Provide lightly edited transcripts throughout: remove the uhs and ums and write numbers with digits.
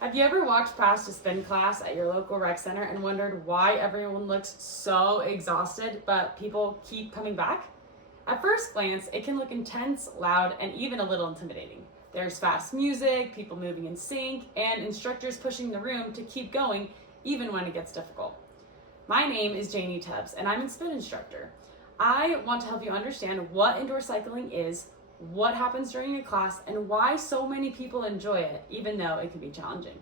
Have you ever walked past a spin class at your local rec center and wondered why everyone looks so exhausted, but people keep coming back? At first glance, it can look intense, loud, and even a little intimidating. There's fast music, people moving in sync, and instructors pushing the room to keep going even when it gets difficult. My name is Janie Tubbs, and I'm a spin instructor. I want to help you understand what indoor cycling is, what happens during a class, and why so many people enjoy it, even though it can be challenging.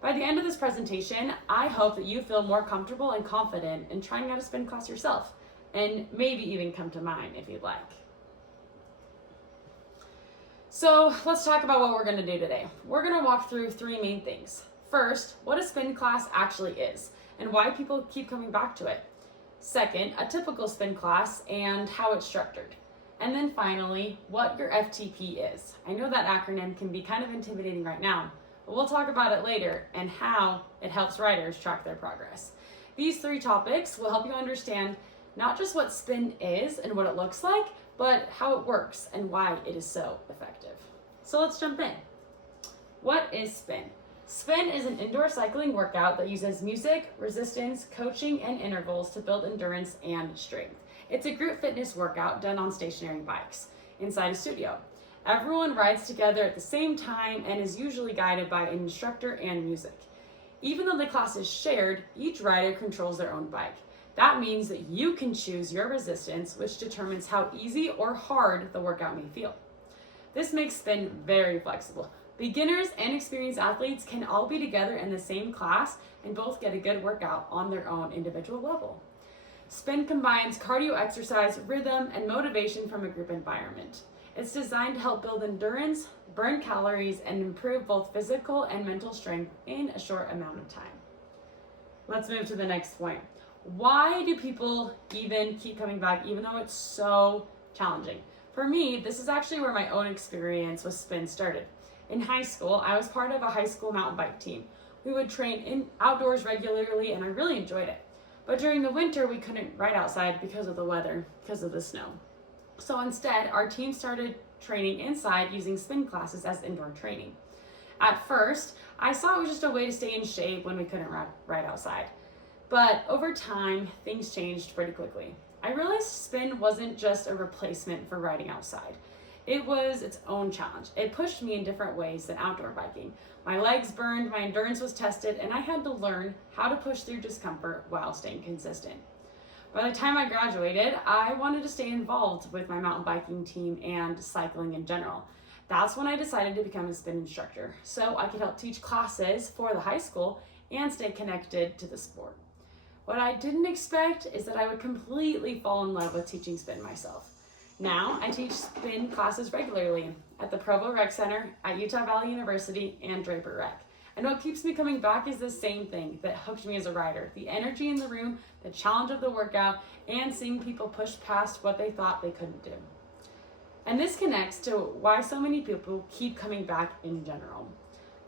By the end of this presentation, I hope that you feel more comfortable and confident in trying out a spin class yourself, and maybe even come to mine if you'd like. So let's talk about what we're going to do today. We're going to walk through three main things. First, what a spin class actually is, and why people keep coming back to it. Second, a typical spin class and how it's structured. And then finally, what your FTP is. I know that acronym can be kind of intimidating right now, but we'll talk about it later and how it helps riders track their progress. These three topics will help you understand not just what spin is and what it looks like, but how it works and why it is so effective. So let's jump in. What is spin? Spin is an indoor cycling workout that uses music, resistance, coaching, and intervals to build endurance and strength. It's a group fitness workout done on stationary bikes inside a studio. Everyone rides together at the same time and is usually guided by an instructor and music. Even though the class is shared, each rider controls their own bike. That means that you can choose your resistance, which determines how easy or hard the workout may feel. This makes spin very flexible. Beginners and experienced athletes can all be together in the same class and both get a good workout on their own individual level. Spin combines cardio exercise, rhythm, and motivation from a group environment. It's designed to help build endurance, burn calories, and improve both physical and mental strength in a short amount of time. Let's move to the next point. Why do people even keep coming back even though it's so challenging? For me, this is actually where my own experience with spin started. In high school, I was part of a high school mountain bike team. We would train outdoors regularly and I really enjoyed it. But during the winter, we couldn't ride outside because of the weather, because of the snow. So instead, our team started training inside using spin classes as indoor training. At first, I saw it was just a way to stay in shape when we couldn't ride outside. But over time, things changed pretty quickly. I realized spin wasn't just a replacement for riding outside. It was its own challenge. It pushed me in different ways than outdoor biking. My legs burned, my endurance was tested, and I had to learn how to push through discomfort while staying consistent. By the time I graduated, I wanted to stay involved with my mountain biking team and cycling in general. That's when I decided to become a spin instructor, so I could help teach classes for the high school and stay connected to the sport. What I didn't expect is that I would completely fall in love with teaching spin myself. Now, I teach spin classes regularly at the Provo Rec Center, at Utah Valley University, and Draper Rec. And what keeps me coming back is the same thing that hooked me as a rider: the energy in the room, the challenge of the workout, and seeing people push past what they thought they couldn't do. And this connects to why so many people keep coming back in general.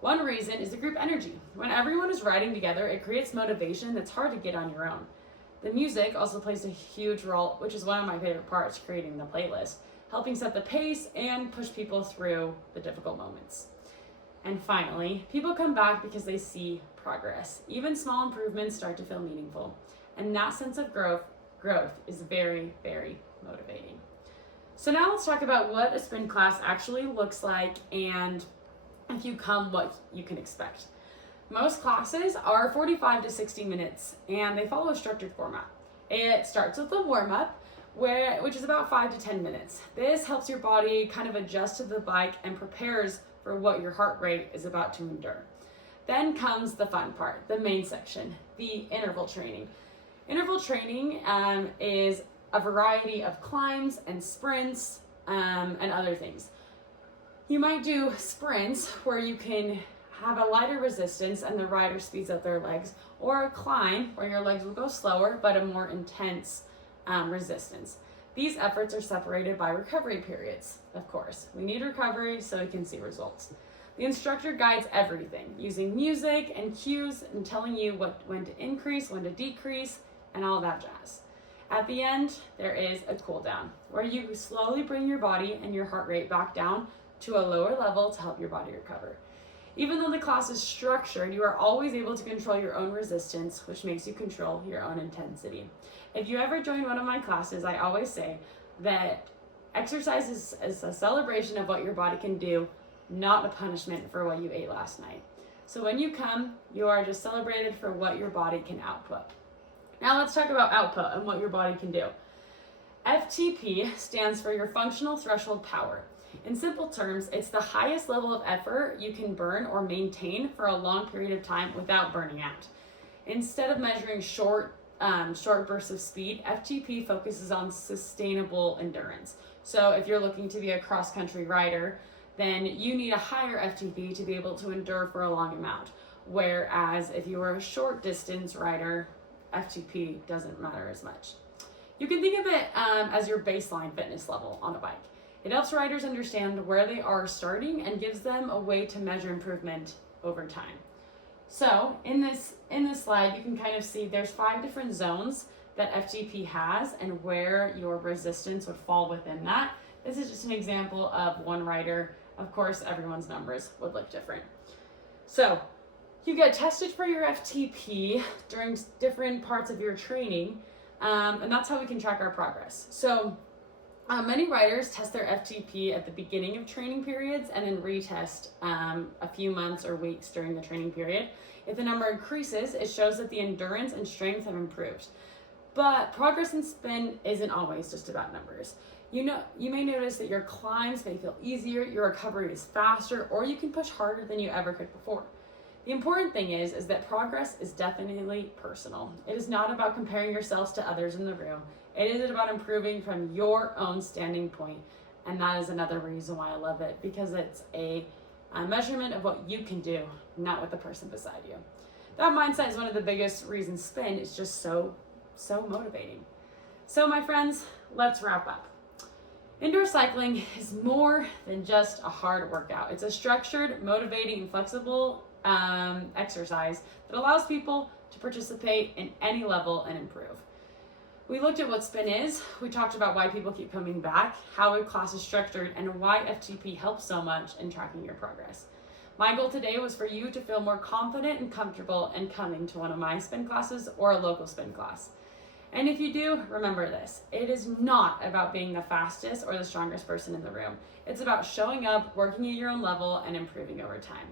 One reason is the group energy. When everyone is riding together, it creates motivation that's hard to get on your own. The music also plays a huge role, which is one of my favorite parts, creating the playlist, helping set the pace and push people through the difficult moments. And finally, people come back because they see progress. Even small improvements start to feel meaningful. And that sense of growth is very, very motivating. So now let's talk about what a spin class actually looks like and if you come, what you can expect. Most classes are 45 to 60 minutes and they follow a structured format. It starts with a warm-up, which is about 5 to 10 minutes. This helps your body kind of adjust to the bike and prepares for what your heart rate is about to endure. Then comes the fun part, the main section, the interval training. Interval training is a variety of climbs and sprints and other things. You might do sprints where you can have a lighter resistance and the rider speeds up their legs, or a climb where your legs will go slower but a more intense resistance. These efforts are separated by recovery periods, of course. We need recovery so we can see results. The instructor guides everything, using music and cues and telling you when to increase, when to decrease, and all that jazz. At the end, there is a cool down, where you slowly bring your body and your heart rate back down to a lower level to help your body recover. Even though the class is structured, you are always able to control your own resistance, which makes you control your own intensity. If you ever join one of my classes, I always say that exercise is a celebration of what your body can do, not a punishment for what you ate last night. So when you come, you are just celebrated for what your body can output. Now let's talk about output and what your body can do. FTP stands for your functional threshold power. In simple terms, it's the highest level of effort you can burn or maintain for a long period of time without burning out. Instead of measuring short bursts of speed, FTP focuses on sustainable endurance. So if you're looking to be a cross-country rider, then you need a higher FTP to be able to endure for a long amount. Whereas if you are a short distance rider, FTP doesn't matter as much. You can think of it as your baseline fitness level on a bike. It helps riders understand where they are starting and gives them a way to measure improvement over time. So in this slide, you can kind of see there's 5 different zones that FTP has and where your resistance would fall within that. This is just an example of one rider. Of course, everyone's numbers would look different. So you get tested for your FTP during different parts of your training, and that's how we can track our progress. So many riders test their FTP at the beginning of training periods and then retest a few months or weeks during the training period. If the number increases, it shows that the endurance and strength have improved. But progress in spin isn't always just about numbers. You may notice that your climbs may feel easier, your recovery is faster, or you can push harder than you ever could before. The important thing is that progress is definitely personal. It is not about comparing yourselves to others in the room. It is about improving from your own standing point, and that is another reason why I love it, because it's a measurement of what you can do, not what the person beside you. That mindset is one of the biggest reasons spin is just so motivating. So my friends, let's wrap up. Indoor cycling is more than just a hard workout. It's a structured, motivating, and flexible exercise that allows people to participate in any level and improve. We looked at what spin is, we talked about why people keep coming back, how a class is structured, and why FTP helps so much in tracking your progress. My goal today was for you to feel more confident and comfortable in coming to one of my spin classes or a local spin class. And if you do, remember this, it is not about being the fastest or the strongest person in the room. It's about showing up, working at your own level, and improving over time.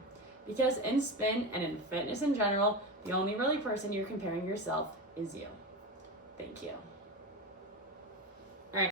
Because in spin and in fitness in general, the only really person you're comparing yourself is you. Thank you.